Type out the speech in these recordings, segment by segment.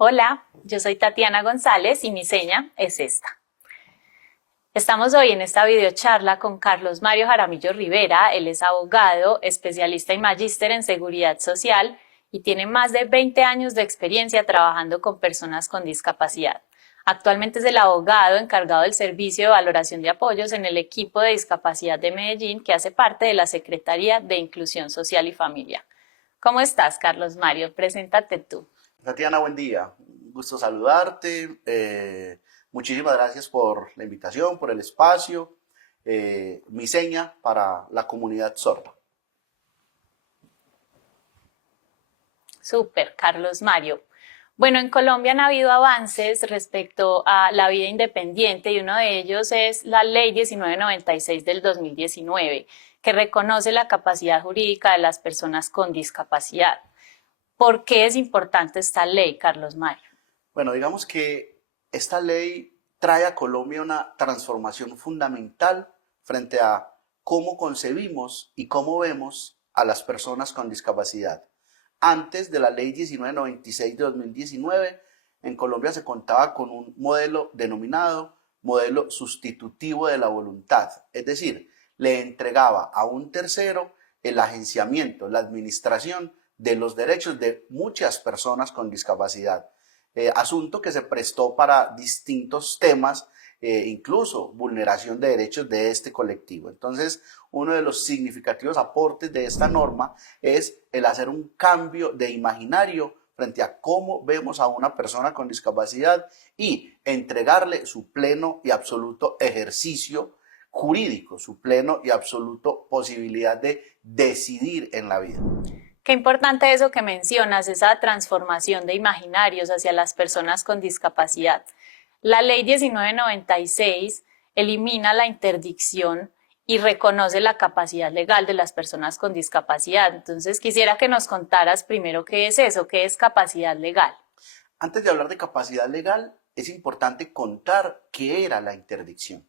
Hola, yo soy Tatiana González y mi seña es esta. Estamos hoy en esta videocharla con Carlos Mario Jaramillo Rivera. Él es abogado, especialista y magíster en seguridad social y tiene más de 20 años de experiencia trabajando con personas con discapacidad. Actualmente es el abogado encargado del servicio de valoración de apoyos en el equipo de discapacidad de Medellín, que hace parte de la Secretaría de Inclusión Social y Familia. ¿Cómo estás, Carlos Mario? Preséntate tú. Tatiana, buen día. Un gusto saludarte. Muchísimas gracias por la invitación, por el espacio. Mi seña para la comunidad sorda. Súper, Carlos Mario. Bueno, en Colombia han habido avances respecto a la vida independiente y uno de ellos es la Ley 1996 del 2019, que reconoce la capacidad jurídica de las personas con discapacidad. ¿Por qué es importante esta ley, Carlos Mario? Bueno, digamos que esta ley trae a Colombia una transformación fundamental frente a cómo concebimos y cómo vemos a las personas con discapacidad. Antes de la ley 1996 de 2019, en Colombia se contaba con un modelo denominado modelo sustitutivo de la voluntad, es decir, le entregaba a un tercero el agenciamiento, la administración de los derechos de muchas personas con discapacidad. Asunto que se prestó para distintos temas, incluso vulneración de derechos de este colectivo. Entonces, uno de los significativos aportes de esta norma es el hacer un cambio de imaginario frente a cómo vemos a una persona con discapacidad y entregarle su pleno y absoluto ejercicio jurídico, su pleno y absoluto posibilidad de decidir en la vida. Qué importante eso que mencionas, esa transformación de imaginarios hacia las personas con discapacidad. La ley 1996 elimina la interdicción y reconoce la capacidad legal de las personas con discapacidad. Entonces, quisiera que nos contaras primero qué es eso, qué es capacidad legal. Antes de hablar de capacidad legal, es importante contar qué era la interdicción.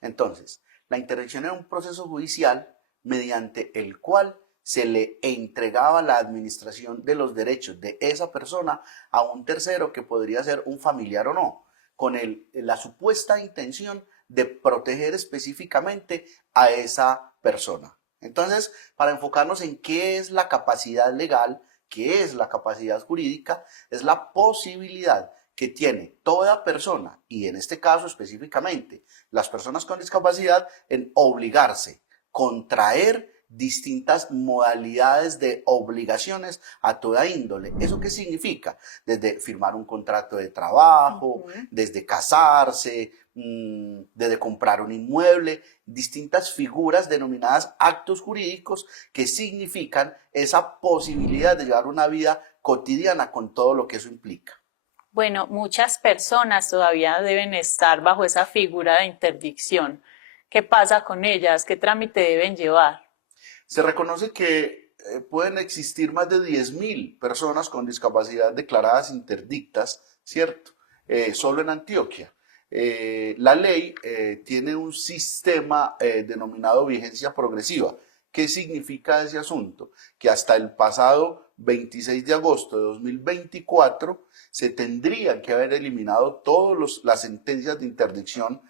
Entonces, la interdicción era un proceso judicial mediante el cual se le entregaba la administración de los derechos de esa persona a un tercero que podría ser un familiar o no, con la supuesta intención de proteger específicamente a esa persona. Entonces, para enfocarnos en qué es la capacidad legal, qué es la capacidad jurídica, es la posibilidad que tiene toda persona, y en este caso específicamente las personas con discapacidad, en obligarse, contraer distintas modalidades de obligaciones a toda índole. ¿Eso qué significa? Desde firmar un contrato de trabajo, desde casarse, desde comprar un inmueble, distintas figuras denominadas actos jurídicos que significan esa posibilidad de llevar una vida cotidiana con todo lo que eso implica. Bueno, muchas personas todavía deben estar bajo esa figura de interdicción. ¿Qué pasa con ellas? ¿Qué trámite deben llevar? Se reconoce que pueden existir más de 10.000 personas con discapacidad declaradas interdictas, ¿cierto? Solo en Antioquia. La ley tiene un sistema denominado vigencia progresiva. ¿Qué significa ese asunto? Que hasta el pasado 26 de agosto de 2024 se tendrían que haber eliminado todas las sentencias de interdicción.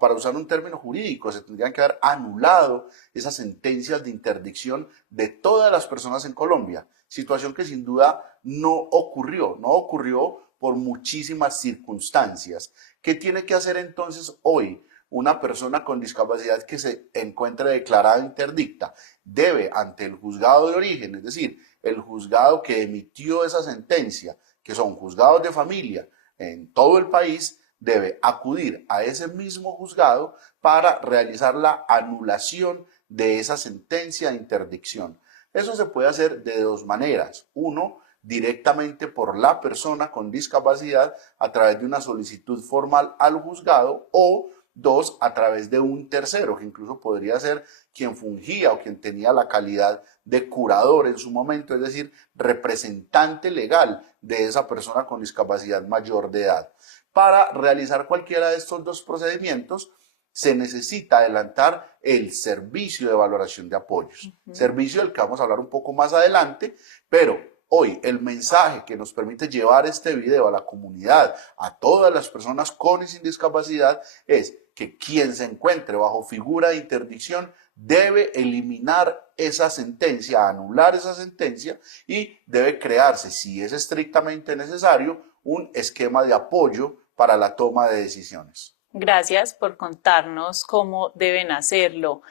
Para usar un término jurídico, se tendrían que haber anulado esas sentencias de interdicción de todas las personas en Colombia, situación que sin duda no ocurrió por muchísimas circunstancias. ¿Qué tiene que hacer entonces hoy una persona con discapacidad que se encuentre declarada interdicta? Debe ante el juzgado de origen, es decir, el juzgado que emitió esa sentencia, que son juzgados de familia en todo el país, debe acudir a ese mismo juzgado para realizar la anulación de esa sentencia de interdicción. Eso se puede hacer de dos maneras. Uno, directamente por la persona con discapacidad a través de una solicitud formal al juzgado, o dos, a través de un tercero, que incluso podría ser quien fungía o quien tenía la calidad de curador en su momento, es decir, representante legal de esa persona con discapacidad mayor de edad. Para realizar cualquiera de estos dos procedimientos, se necesita adelantar el servicio de valoración de apoyos. Servicio del que vamos a hablar un poco más adelante, pero Hoy el mensaje que nos permite llevar este video a la comunidad, a todas las personas con y sin discapacidad, es que quien se encuentre bajo figura de interdicción debe eliminar esa sentencia, anular esa sentencia y debe crearse, si es estrictamente necesario, un esquema de apoyo para la toma de decisiones. Gracias por contarnos cómo deben hacerlo.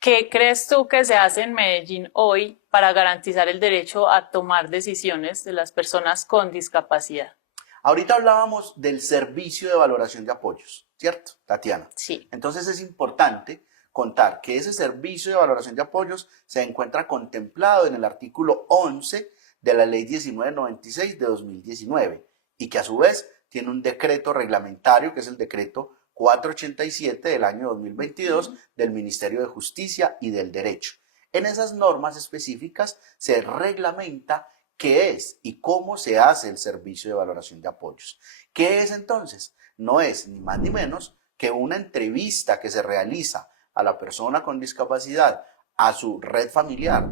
¿Qué crees tú que se hace en Medellín hoy para garantizar el derecho a tomar decisiones de las personas con discapacidad? Ahorita hablábamos del servicio de valoración de apoyos, ¿cierto, Tatiana? Sí. Entonces es importante contar que ese servicio de valoración de apoyos se encuentra contemplado en el artículo 11 de la Ley 1996 de 2019 y que a su vez tiene un decreto reglamentario que es el decreto 487 del año 2022 del Ministerio de Justicia y del Derecho. En esas normas específicas se reglamenta qué es y cómo se hace el servicio de valoración de apoyos. ¿Qué es entonces? No es ni más ni menos que una entrevista que se realiza a la persona con discapacidad, a su red familiar,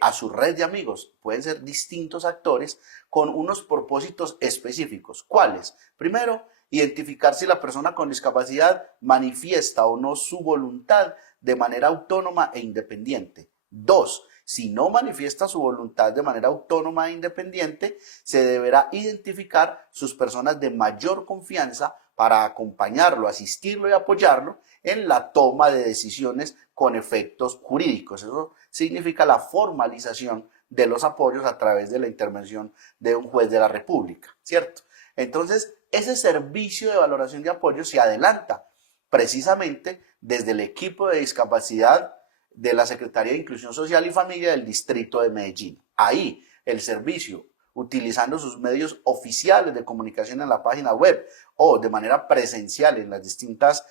a su red de amigos, pueden ser distintos actores con unos propósitos específicos. ¿Cuáles? Primero, identificar si la persona con discapacidad manifiesta o no su voluntad de manera autónoma e independiente. Dos, si no manifiesta su voluntad de manera autónoma e independiente, se deberá identificar sus personas de mayor confianza para acompañarlo, asistirlo y apoyarlo en la toma de decisiones con efectos jurídicos. Eso significa la formalización de los apoyos a través de la intervención de un juez de la República, ¿cierto? Entonces, ese servicio de valoración de apoyo se adelanta precisamente desde el equipo de discapacidad de la Secretaría de Inclusión Social y Familia del Distrito de Medellín. Ahí el servicio, utilizando sus medios oficiales de comunicación en la página web o de manera presencial en las distintas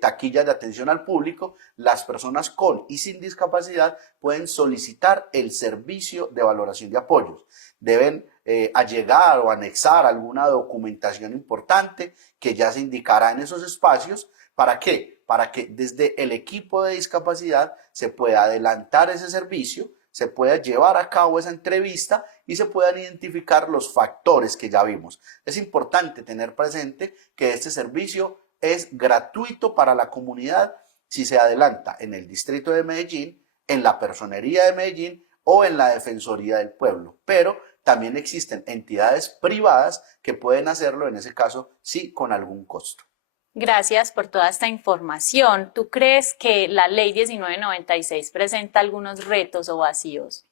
taquillas de atención al público, las personas con y sin discapacidad pueden solicitar el servicio de valoración de apoyos. Deben allegar o anexar alguna documentación importante que ya se indicará en esos espacios. ¿Para qué? Para que desde el equipo de discapacidad se pueda adelantar ese servicio, se pueda llevar a cabo esa entrevista y se puedan identificar los factores que ya vimos. Es importante tener presente que este servicio es gratuito para la comunidad si se adelanta en el Distrito de Medellín, en la Personería de Medellín o en la Defensoría del Pueblo, pero también existen entidades privadas que pueden hacerlo, en ese caso sí, con algún costo. Gracias por toda esta información. ¿Tú crees que la Ley 1996 presenta algunos retos o vacíos?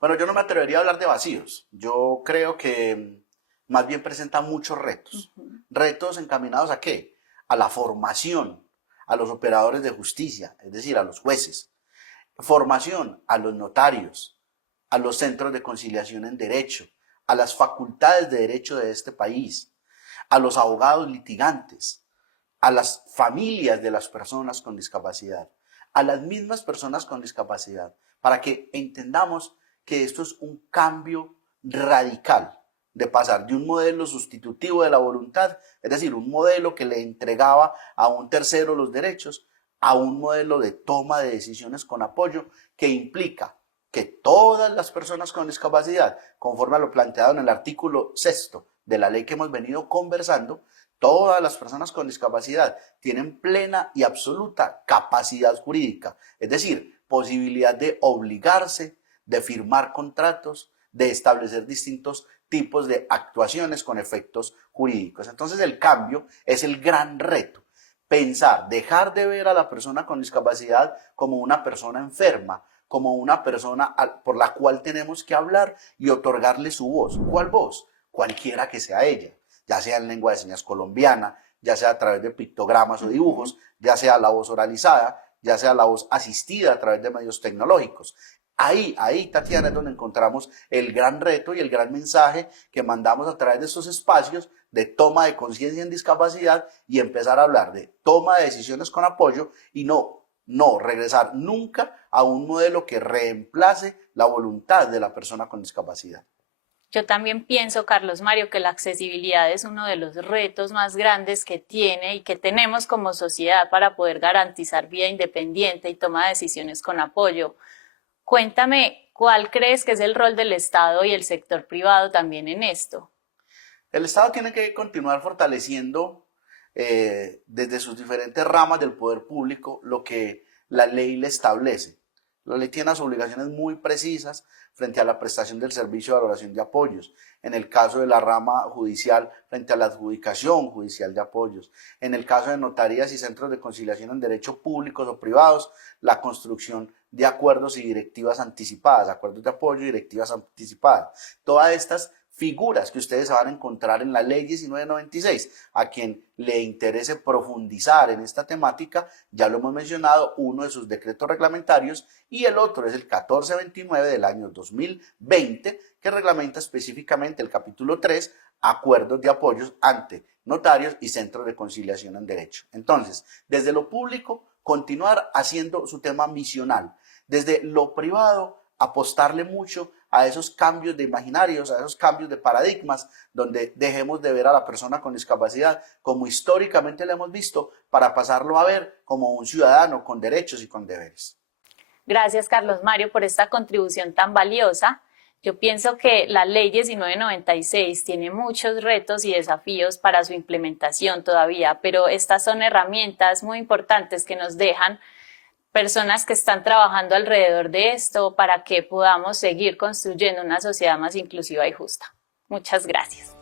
Bueno, yo no me atrevería a hablar de vacíos. Yo creo que más bien presenta muchos retos. ¿Retos encaminados a qué? A la formación, a los operadores de justicia, es decir, a los jueces. Formación a los notarios, a los centros de conciliación en derecho, a las facultades de derecho de este país, a los abogados litigantes, a las familias de las personas con discapacidad, a las mismas personas con discapacidad, para que entendamos que esto es un cambio radical de pasar de un modelo sustitutivo de la voluntad, es decir, un modelo que le entregaba a un tercero los derechos, a un modelo de toma de decisiones con apoyo que implica que todas las personas con discapacidad, conforme a lo planteado en el artículo 6 de la ley que hemos venido conversando, todas las personas con discapacidad tienen plena y absoluta capacidad jurídica, es decir, posibilidad de obligarse, de firmar contratos, de establecer distintos tipos de actuaciones con efectos jurídicos. Entonces el cambio es el gran reto. Pensar, dejar de ver a la persona con discapacidad como una persona enferma, como una persona por la cual tenemos que hablar y otorgarle su voz. ¿Cuál voz? Cualquiera que sea ella, ya sea en lengua de señas colombiana, ya sea a través de pictogramas o dibujos, ya sea la voz oralizada, ya sea la voz asistida a través de medios tecnológicos. Ahí, Tatiana, es donde encontramos el gran reto y el gran mensaje que mandamos a través de estos espacios de toma de conciencia en discapacidad y empezar a hablar de toma de decisiones con apoyo y no regresar nunca a un modelo que reemplace la voluntad de la persona con discapacidad. Yo también pienso, Carlos Mario, que la accesibilidad es uno de los retos más grandes que tiene y que tenemos como sociedad para poder garantizar vida independiente y toma de decisiones con apoyo. Cuéntame, ¿Cuál crees que es el rol del Estado y el sector privado también en esto? El Estado tiene que continuar fortaleciendo desde sus diferentes ramas del poder público lo que la ley le establece. La ley tiene unas obligaciones muy precisas frente a la prestación del servicio de valoración de apoyos. En el caso de la rama judicial, frente a la adjudicación judicial de apoyos. En el caso de notarías y centros de conciliación en derecho públicos o privados, la construcción de acuerdos y directivas anticipadas, acuerdos de apoyo y directivas anticipadas. Todas estas figuras que ustedes van a encontrar en la ley 1996. A quien le interese profundizar en esta temática, ya lo hemos mencionado, uno de sus decretos reglamentarios y el otro es el 1429 del año 2020, que reglamenta específicamente el capítulo 3, acuerdos de apoyos ante notarios y centros de conciliación en derecho. Entonces, desde lo público, continuar haciendo su tema misional. Desde lo privado, apostarle mucho a esos cambios de imaginarios, a esos cambios de paradigmas, donde dejemos de ver a la persona con discapacidad como históricamente la hemos visto, para pasarlo a ver como un ciudadano con derechos y con deberes. Gracias, Carlos Mario, por esta contribución tan valiosa. Yo pienso que la ley 1996 tiene muchos retos y desafíos para su implementación todavía, pero estas son herramientas muy importantes que nos dejan personas que están trabajando alrededor de esto para que podamos seguir construyendo una sociedad más inclusiva y justa. Muchas gracias.